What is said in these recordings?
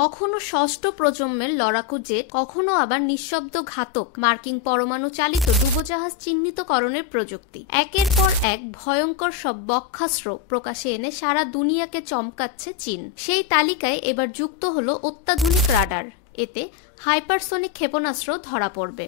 কখনো ষষ্ঠ প্রজন্মের লড়াকু জেট, কখনো আবার নিঃশব্দ ঘাতক মার্কিন পরমাণু চালিত ডুবোজাহাজ চিহ্নিতকরণের প্রযুক্তি। একের পর এক ভয়ঙ্কর সব বক্ষাস্ত্র প্রকাশে এনে সারা দুনিয়াকে চমকাচ্ছে চীন। সেই তালিকায় এবার যুক্ত হলো অত্যাধুনিক রাডার। এতে হাইপারসোনিক ক্ষেপণাস্ত্র ধরা পড়বে।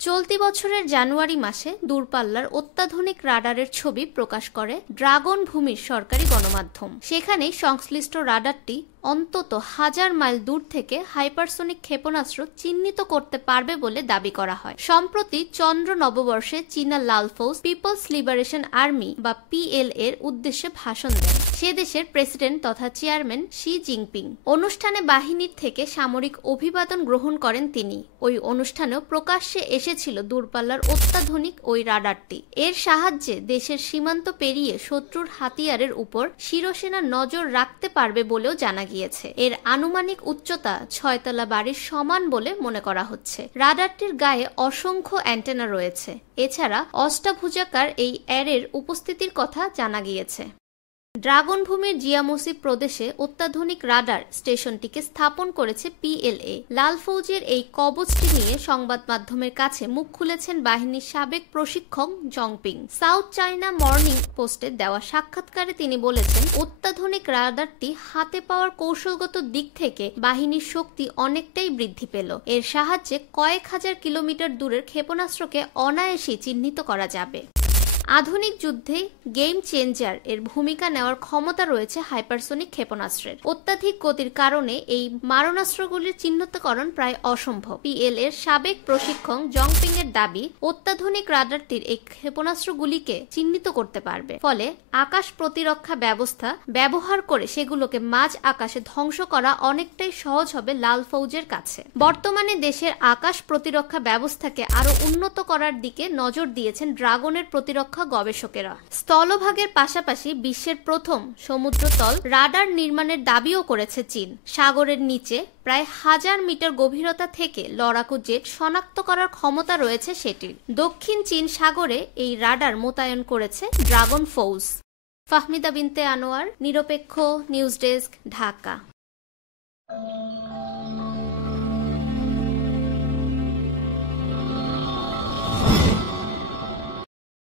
চলতি বছরের জানুয়ারি মাসে দূরপাল্লার অত্যাধুনিক রাডারের ছবি প্রকাশ করে ড্রাগন ভূমির সরকারি গণমাধ্যম। সেখানেই সংশ্লিষ্ট রাডারটি অন্তত 1000 মাইল দূর থেকে হাইপারসোনিক ক্ষেপণাস্ত্র চিহ্নিত করতে পারবে বলে দাবি করা হয়। সম্প্রতি চন্দ্র নববর্ষে চীনা লাল ফৌজ পিপলস লিবারেশন আর্মি বা পিএল এর উদ্দেশ্যে ভাষণ দেন সে দেশের প্রেসিডেন্ট তথা চেয়ারম্যান শি জিনপিং। অনুষ্ঠানে বাহিনীর থেকে সামরিক অভিবাদন গ্রহণ করেন তিনি। ওই অনুষ্ঠানেও প্রকাশ্যে এসেছিল দূরপাল্লার অত্যাধুনিক ওই রাডারটি। এর সাহায্যে দেশের সীমান্ত পেরিয়ে শত্রুর হাতিয়ারের উপর শিরসেনা নজর রাখতে পারবে বলেও জানা গিয়েছে। এর আনুমানিক উচ্চতা 6 তলা বাড়ির সমান বলে মনে করা হচ্ছে। রাডারটির গায়ে অসংখ্য অ্যান্টেনা রয়েছে। এছাড়া অষ্টাভুজাকার এই অ্যারের উপস্থিতির কথা জানা গিয়েছে। ড্রাগন ভূমির জিয়ামসি প্রদেশে অত্যাধুনিক রাডার স্টেশনটিকে স্থাপন করেছে পিএলএ। লাল ফৌজের এই কবচটি নিয়ে সংবাদ মাধ্যমের কাছে মুখ খুলেছেন বাহিনীর সাবেক প্রশিক্ষক জংপিং। সাউথ চায়না মর্নিং পোস্টে দেওয়া সাক্ষাৎকারে তিনি বলেছেন, অত্যাধুনিক রাডারটি হাতে পাওয়ার কৌশলগত দিক থেকে বাহিনীর শক্তি অনেকটাই বৃদ্ধি পেল। এর সাহায্যে কয়েক হাজার কিলোমিটার দূরের ক্ষেপণাস্ত্রকে অনায়াসেই চিহ্নিত করা যাবে। আধুনিক যুদ্ধে গেম চেঞ্জার এর ভূমিকা নেওয়ার ক্ষমতা রয়েছে হাইপারসোনিক ক্ষেপণাস্ত্রের। অত্যাধিক গতির কারণে এই মারণাস্ত্রগুলির চিহ্নিতকরণ প্রায় অসম্ভব। পিএল এর সাবেক প্রশিক্ষক জংপিং এর দাবি, অত্যাধুনিক রাডারটির এই ক্ষেপণাস্ত্রগুলিকে চিহ্নিত করতে পারবে। ফলে আকাশ প্রতিরক্ষা ব্যবস্থা ব্যবহার করে সেগুলোকে মাঝ আকাশে ধ্বংস করা অনেকটাই সহজ হবে লাল ফৌজের কাছে। বর্তমানে দেশের আকাশ প্রতিরক্ষা ব্যবস্থাকে আরো উন্নত করার দিকে নজর দিয়েছেন ড্রাগনের প্রতিরক্ষা গবেষকেরা। স্থলভাগের পাশাপাশি বিশ্বের প্রথম সমুদ্রতল রাডার নির্মাণের দাবিও করেছে চীন। সাগরের নিচে প্রায় 1000 মিটার গভীরতা থেকে লড়াকু জেট শনাক্ত করার ক্ষমতা রয়েছে সেটির। দক্ষিণ চীন সাগরে এই রাডার মোতায়েন করেছে ড্রাগন ফৌজ। ফাহমিদা বিনতে আনোয়ার, নিরপেক্ষ নিউজ ডেস্ক, ঢাকা।